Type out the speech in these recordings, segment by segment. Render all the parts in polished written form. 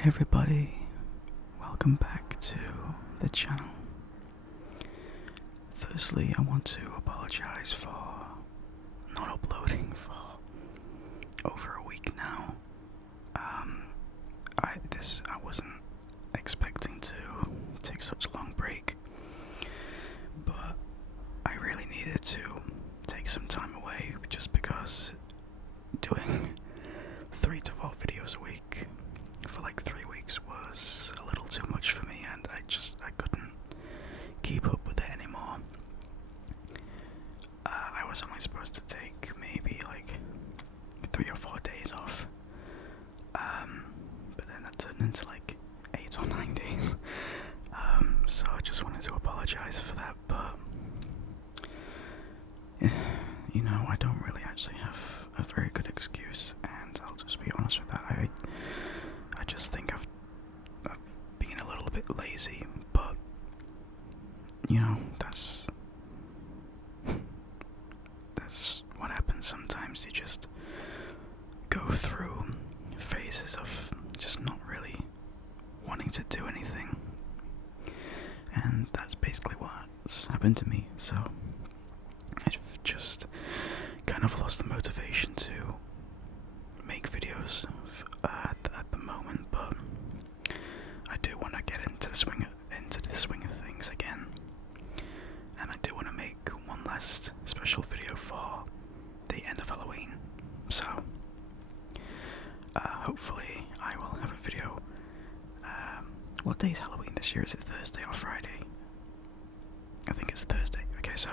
Hey everybody, welcome back to the channel. Firstly, I want to apologize for not uploading for over a week now. I wasn't expecting to take such a long break, but I really needed to take some time away just because doing 3 to 4 videos a week for like 3 weeks was a little too much for me, and I couldn't keep up with it anymore. I was only supposed to take maybe like 3 or 4 days off, but then that turned into like 8 or 9 days. So I just wanted to apologize for that, but you know, I don't really actually have a very good excuse, and I'll just be honest with that. I just think I've been a little bit lazy, but you know, that's what happens sometimes. You just go through phases of just not really wanting to do anything, and that's basically what's happened to me. So I've just kind of lost the motivation to make videos at the moment, but I do want to get into the swing of things again, and I do want to make one last special video for the end of Halloween. So hopefully I will have a video. What day is Halloween this year? Is it Thursday or Friday? I think it's Thursday. Okay, so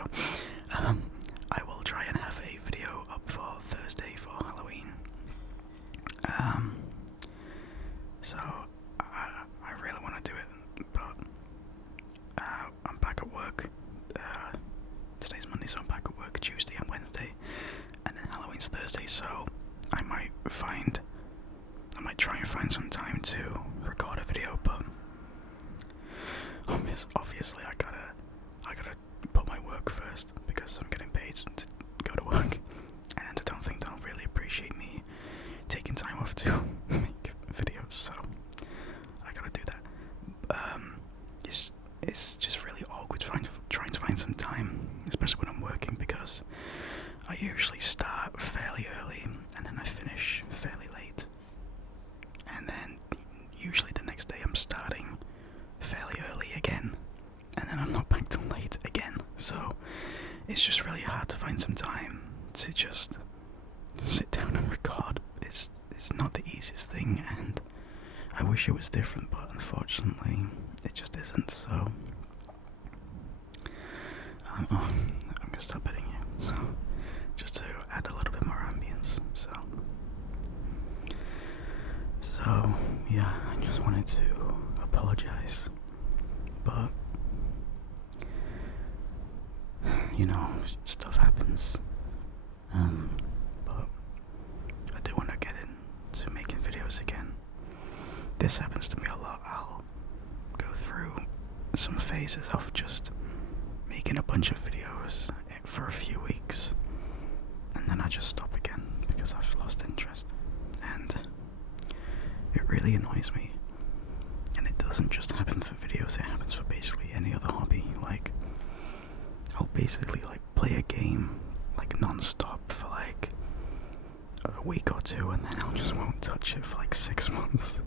I will try and have a video up for Thursday for Halloween. So I really want to do it, but I'm back at work. Today's Monday, so I'm back at work Tuesday and Wednesday, and then Halloween's Thursday. So I might try and find some time to record a video, but obviously I gotta put my work first because I'm getting paid to go to work, and I don't think they'll really appreciate me taking time off to make videos. So I gotta do that. It's just really awkward trying to find some time, especially when I'm working, because I usually start fairly early and then I finish fairly late, and then usually the next day I'm starting fairly early again, and then I'm not back till late again. So it's just really hard to find some time to just sit down and record. It's not the easiest thing, and I wish it was different, but unfortunately it just isn't. So I'm gonna stop petting you, so just to add a little bit more ambience. So yeah, I just wanted to apologize, but you know, stuff happens. But I do want to get into making videos again. This happens to me a lot. I'll go through some phases of just making a bunch of videos for a few weeks, and then I just stop again because I've lost interest, and it really annoys me. And it doesn't just happen for videos, it happens for basically any other hobby. Like, I'll basically like play a game like non-stop for like a week or two, and then I just won't touch it for like 6 months.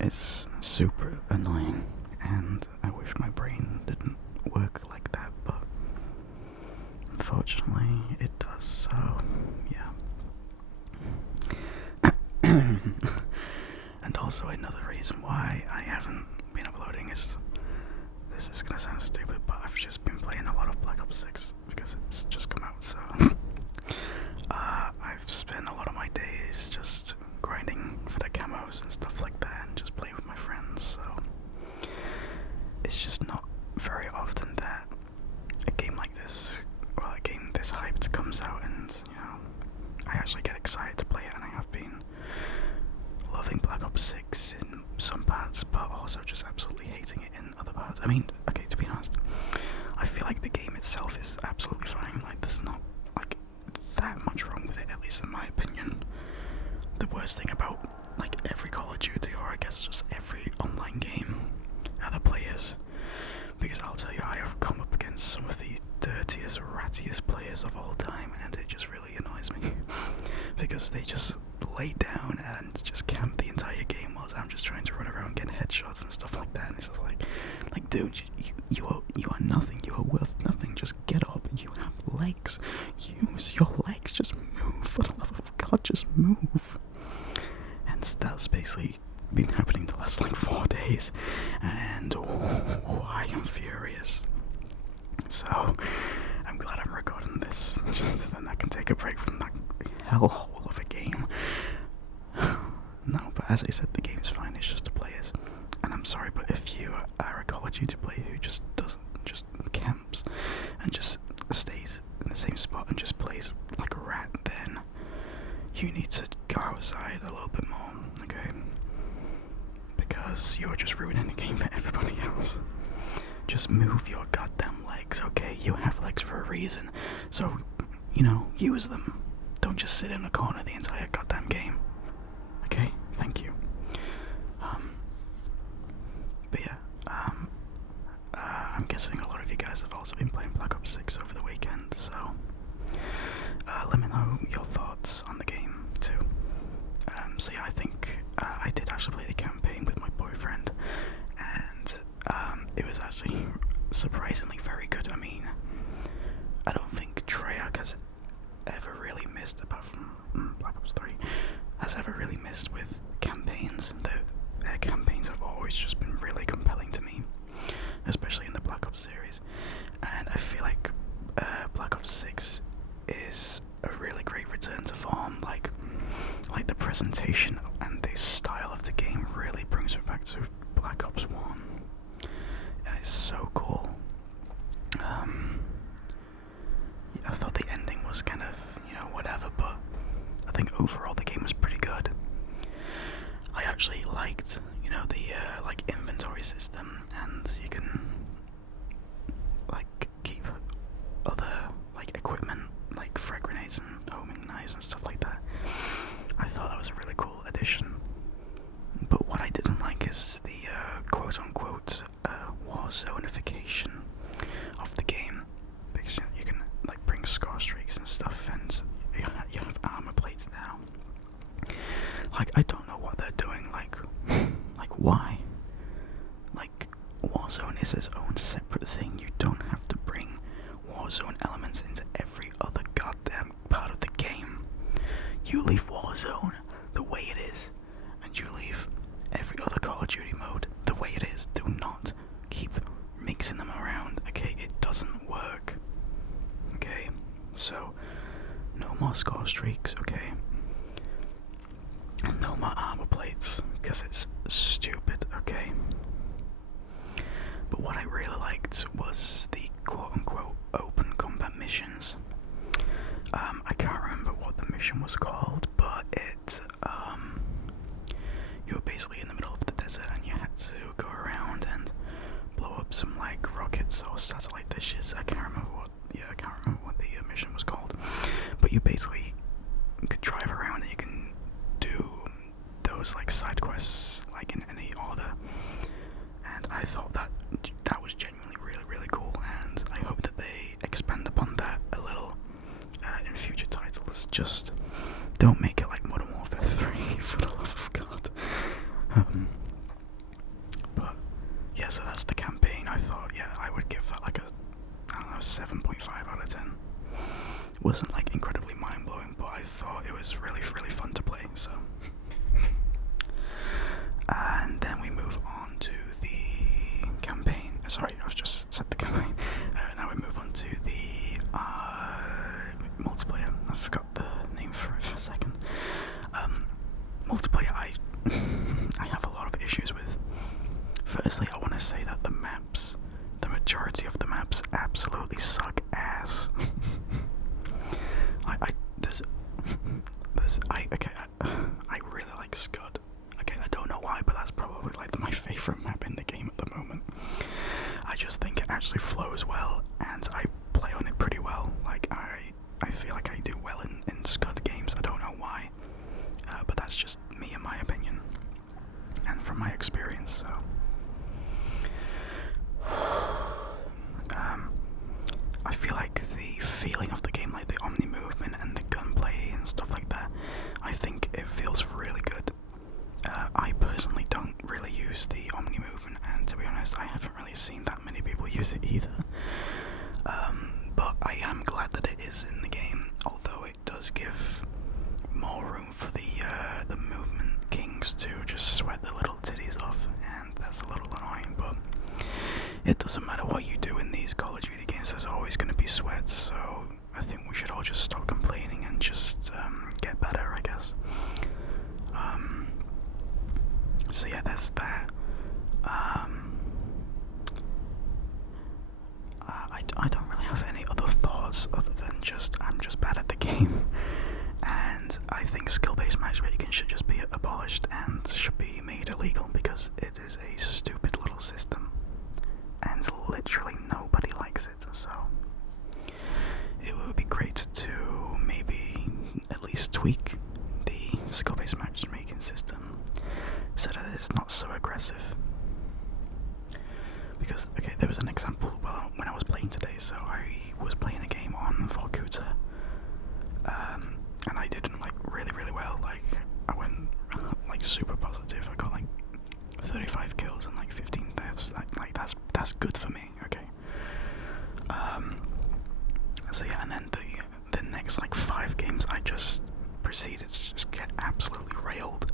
It's super annoying, and I wish my brain didn't work like that, but unfortunately it does. So yeah. And also another reason why I haven't been uploading is, this is gonna sound stupid, but I've just been playing a lot of Black Ops 6 because it's just come out. So I've spent a lot of my days just grinding for the camos and stuff like that, and just playing with my friends. So it's just not very often that a game like this, or a game this hyped, comes out, and you know, I actually get excited to play it. And I have been loving Black Ops 6 in some parts, but also just absolutely hating it in other parts. I mean, okay, to be honest, I feel like the game itself is absolutely fine. Like, there's not like that much wrong with it, at least in my opinion. The worst thing about like every Call of Duty laggiest players of all time, and it just really annoys me because they just lay down and just camp the entire game whilst I'm just trying to run around getting headshots and stuff like that. And it's just like dude, you are nothing. You are worth nothing. Just get up. You have legs. Use your legs. Just move. For the love of God, just move. And that's basically been happening the last like 4 days, and I am furious. So I'm glad I'm recording this, just so then I can take a break from that hellhole of a game. No, but as I said, the game's fine. It's just the players. And I'm sorry, but if you are a Call of Duty player who just camps and just stays in the same spot and just plays like a rat, then you need to go outside a little bit more, okay? Because you're just ruining the game for everybody else. Just move your goddamn legs, okay? You have legs for a reason, so, use them. Don't just sit in a corner the entire goddamn game. Okay? Thank you. But yeah, I'm guessing a lot of you guys have also been playing Black Ops 6 over the weekend, so let me know your thoughts on the game too. So yeah, I think I did actually play the campaign with my boyfriend, and it was actually surprisingly very good. I mean, I don't think Treyarch has ever really missed, apart from Black Ops 3, has ever really missed with campaigns. Their campaigns have always just been really compelling to me, especially in the Black Ops series, and I feel like Black Ops 6 is a really great return to form. Like the presentation and the style of the game really brings me back to Black Ops 1, and it's so cool. I thought the ending was kind of, whatever, but I think overall the game was pretty good. I actually liked, the like inventory system, and you can like keep other like equipment, like frag grenades and homing knives and stuff like that. I thought that was a really cool addition. But what I didn't like is the quote-unquote war-zonification of the game, because you can like bring score streaks and stuff, and you have armor plates now. Like, I don't know what they're doing. Like why? Like, Warzone is its own separate thing. You don't have to bring Warzone elements into every other goddamn part of the game. You leave Warzone the way it is, and you leave every other Call of Duty mode the way it is. Do not keep mixing them around, okay? It doesn't work. Okay? So, no more score streaks, okay? And no more armor plates, because it's stupid, okay? But what I really liked was the quote-unquote open combat missions. I can't remember what the mission was called, but you were basically in the middle of the desert and you had to go around and blow up some like rockets or satellite dishes. I can't remember what the mission was called. But you basically could drive around and you can do those like side quests like in any order. And I thought that was genuinely really, really cool, and I hope that they expand upon that a little in future titles. Just don't make it like Modern Warfare 3, for the love of God. But yeah, so that's the campaign. I thought, I would give that like a 7.5 out of 10. It wasn't like incredibly mind-blowing, but I thought it was really, really fun to play, so. And then we move on to the campaign. Sorry, I've just said the campaign. Now we move on to the multiplayer. I forgot the name for it for a second. Multiplayer, I have a lot of issues with. Firstly, I want to say that the majority of the maps absolutely suck ass. I really like Scud. Okay, I don't know why, but that's probably like my favorite map in the game at the moment. I just think it actually flows well, and I play on it pretty well. Like, I feel like I do well in Scud games. I don't know why, but that's just me in my opinion, and from my experience, so. I feel like the feeling dogs to just sweat their little titties off, and that's a little annoying, but it doesn't matter what you do in these Call of Duty games, there's always going to be sweat, so I think we should all just stop complaining and just get better, I guess. So yeah, that's that. I don't really have any other thoughts other than I'm just bad at the game, and I think skill-based matchmaking should just be abolished and should be made illegal because it is a stupid little system, and literally nobody likes it. So it would be great to maybe at least tweak the skill-based matchmaking system so that it's not so aggressive. Because, okay, there was an example, well, when I was playing today, so I was playing a game on Vorkuta, and I did, like, really well. Like, I went, like, super positive. I got, like, 35 kills and, like, 15 deaths. Like that's good for me, okay? So, yeah, and then the next, like, 5 games, I just proceeded to just get absolutely railed,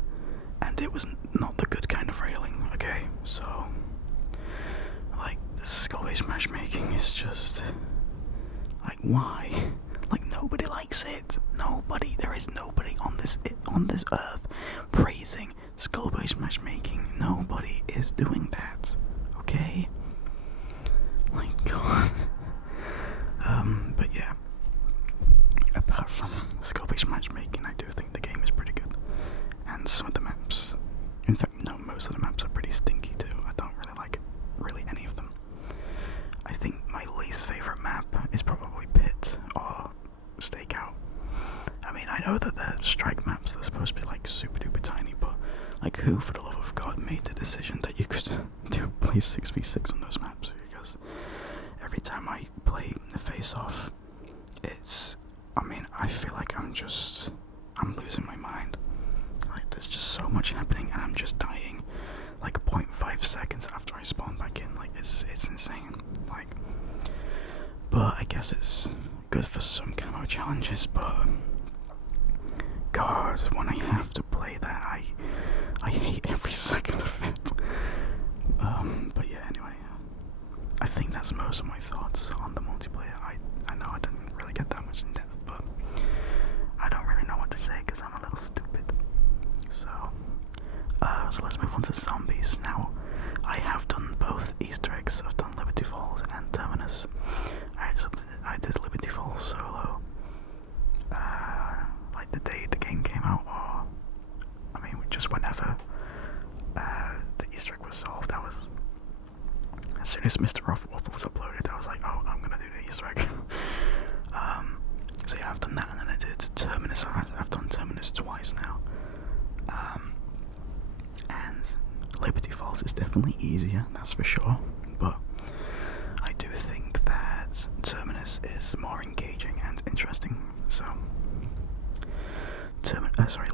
and it was not the good kind of railing, okay? So, like, this skill-based matchmaking is just, like, why? Like, nobody likes it. Nobody. There is nobody on this earth praising skill-based matchmaking. Nobody is doing that. Okay? My God. But yeah. Apart from skill-based matchmaking, I do think the game is pretty good. And some of the maps, in fact, no, most of the maps are pretty stinky too. I don't really like really any of them. I think my least favourite map is probably Pit or Stakeout. I mean, I know that they're strike maps, they're supposed to be like super duper tiny, but like who for the love of God made the decision that you could play 6v6 on those maps? Because every time I play the face-off, I feel like I'm losing my mind. Like, there's just so much happening and I'm just dying like 0.5 seconds after I spawn back in. Like, it's insane. Like, but I guess it's good for some camo challenges, but God, when I have to play that, I hate every second of it. But yeah, anyway, I think that's most of my thoughts on the multiplayer. I know I didn't really get that much in depth, but I don't really know what to say because I'm a little stupid. So let's move on to zombies. Now, I have done both Easter eggs. I've done Liberty Falls and Terminus. I did Liberty Falls solo, like the day the game came out, or just whenever the Easter egg was solved. As soon as Mr. Waffle was uploaded, I was like, oh, I'm gonna do the Easter egg. So yeah, I've done that, and then I did Terminus. I've done Terminus twice now. And Liberty Falls is definitely easier, that's for sure, but I do think that Terminus is more engaging and interesting, so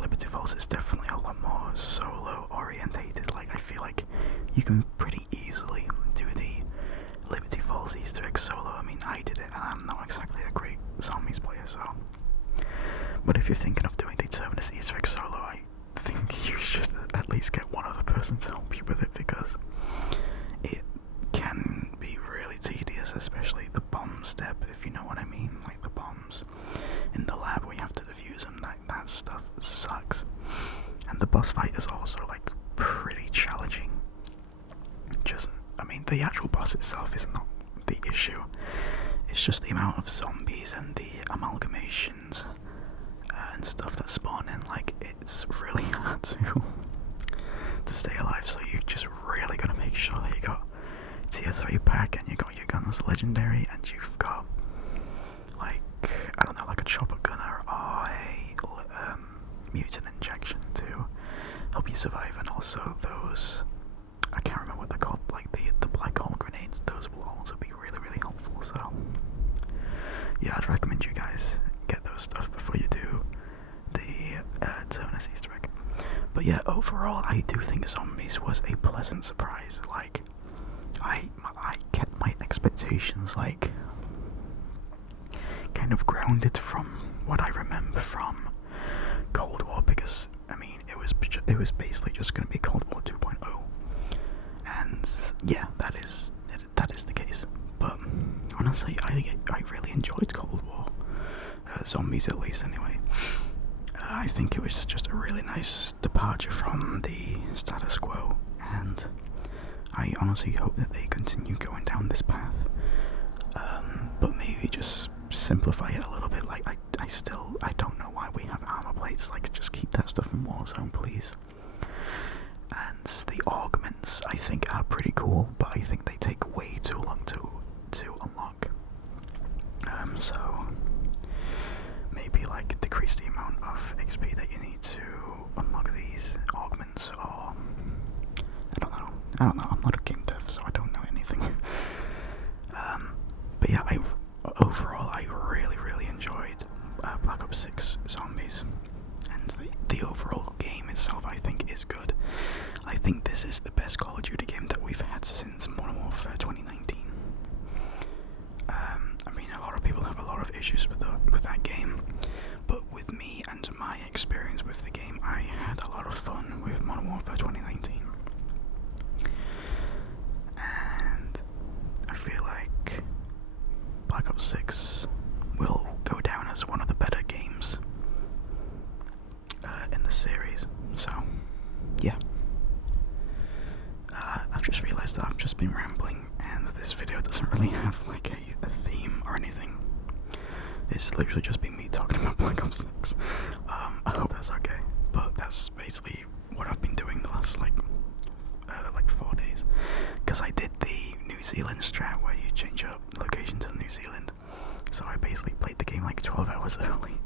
Liberty Falls is definitely a lot more solo orientated. Like, I feel like you can pretty easily do the Liberty Falls Easter egg solo. I mean, I did it, and I'm not exactly a great zombies player, so. But if you're thinking of doing the Terminus Easter egg solo, I think you should at least get one other person to help you with it, because it can be really tedious, especially the bomb step, if you know what I mean. Like, the bombs in the lab where you have to defuse them, that stuff sucks. And the boss fight is also, like, pretty challenging. The actual boss itself is not the issue. It's just the amount of zombies and the amalgamations and stuff that spawn in. Like, it's really hard to stay alive, so you just really gotta make sure that you got tier 3 pack and you got your guns legendary, and you've got, like, I don't know, like a chopper gunner or a mutant injection to help you survive, and also those, I can't remember what they're called, like the black hole grenades. Those will also be really, really helpful. So yeah, I'd recommend you guys get those stuff before you do the Terminus Easter egg. But yeah, overall, I do think Zombies was a pleasant surprise. Like, I kept my expectations, like, kind of grounded from what I remember from Cold War, because, I mean, it was was basically just going to be Cold War 2.0, and yeah, that is the case. But honestly, I really enjoyed Cold War, zombies at least anyway. I think it was just a really nice departure from the status quo, and I honestly hope that they continue going down this path, but maybe just simplify it a little bit. Like, I don't know why we have armor plates. Like, just keep that stuff in Warzone, please. And the augments, I think, are pretty cool, but I think they take way too long to unlock. So maybe like decrease the amount of XP that you need to unlock these augments, or I don't know. I'm not a game dev, so I don't know anything. But yeah, overall I really enjoyed Black Ops 6 Zombies, and the overall game itself I think is good. I think this is the best Call of Duty game that we've had since Modern Warfare 2019. I mean, a lot of people have a lot of issues with that game, but with me and my experience with the game, I had a lot of fun with Modern Warfare 2019. And I feel like Black Ops 6 will go down as one of the better games in the series. So, yeah. I've just realised that I've just been rambling, and this video doesn't really have like a theme or anything. It's literally just been me talking about Black Ops 6. I hope that's okay, but that's basically what I've been doing the last like 4 days. Because I did the New Zealand strat where you change your location to New Zealand. So I basically played the game like 12 hours early.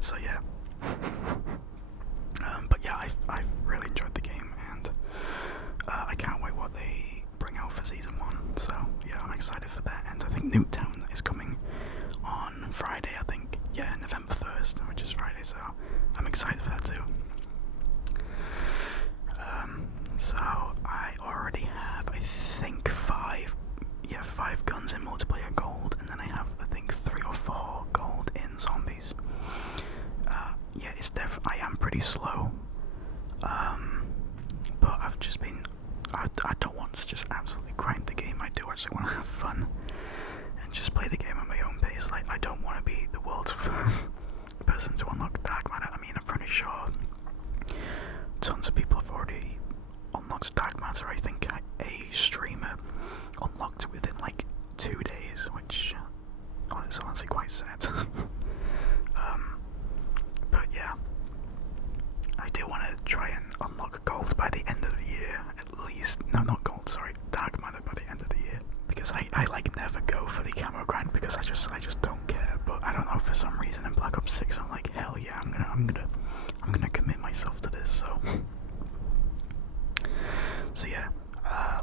So yeah. But yeah, I've really enjoyed the game, and I can't wait what they bring out for Season 1. So yeah, I'm excited for that, and I think Newtown is coming on Friday, I think. Yeah, November 1st, which is Friday, so I'm excited for that too. So I already have, I think, 5 guns in multiplayer gold, and then I have, I think, 3 or 4 gold in zombies. Yeah, I am pretty slow, but I've just been, I don't want to just absolutely grind the game. I do actually want to have fun and just play the game at my own pace. Like, I don't want to be the world's first person to unlock Dark Matter. I mean, I'm pretty sure tons of people have already unlocked Dark Matter. I think a streamer unlocked it within like 2 days, which is honestly quite sad. But yeah, I do want to try and unlock gold by the end of the year, at least. No, not gold, sorry, Dark Matter by the end of the year. Because I like never go for the camo grind, because I just don't care. But I don't know, for some reason in Black Ops 6 I'm like, hell yeah, I'm gonna commit myself to this. So yeah,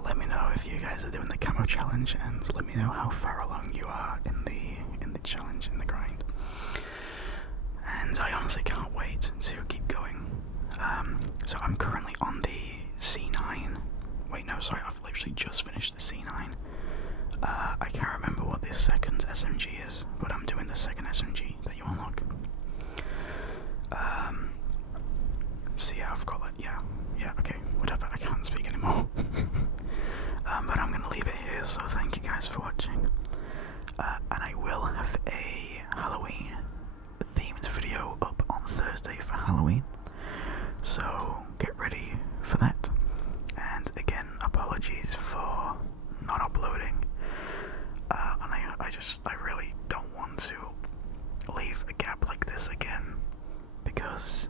let me know if you guys are doing the camo challenge, and let me know how far along you are in the challenge, in the grind. And I honestly can't wait to keep going. So I'm currently on the C9. Wait, no, sorry, I've literally just finished the C9. I can't remember what the second SMG is, but I'm doing the second SMG that you unlock. So yeah, I've got that, yeah, okay, whatever, I can't speak anymore. But I'm gonna leave it here, so thank you guys for watching. And I will have a Halloween themed video up on Thursday for Halloween, so get ready for that. And again, apologies for not uploading, and I really don't want to leave a gap like this again, because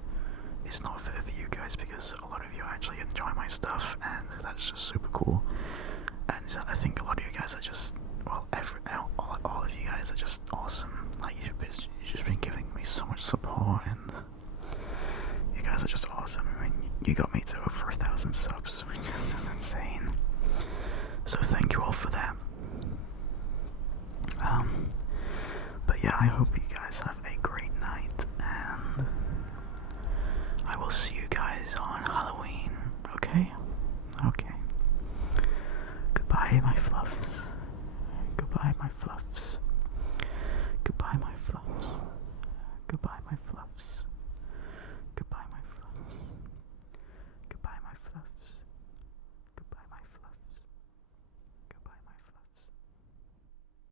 it's not fair for you guys, because a lot of you actually enjoy my stuff, and that's just super cool. And I think a lot of you guys are just, well, all of you guys are just awesome. Like, you've just been giving me so much support, and you guys are just awesome. I mean, you got me to over 1,000 subs, which is just insane. So thank you all for that. But yeah, I hope you guys have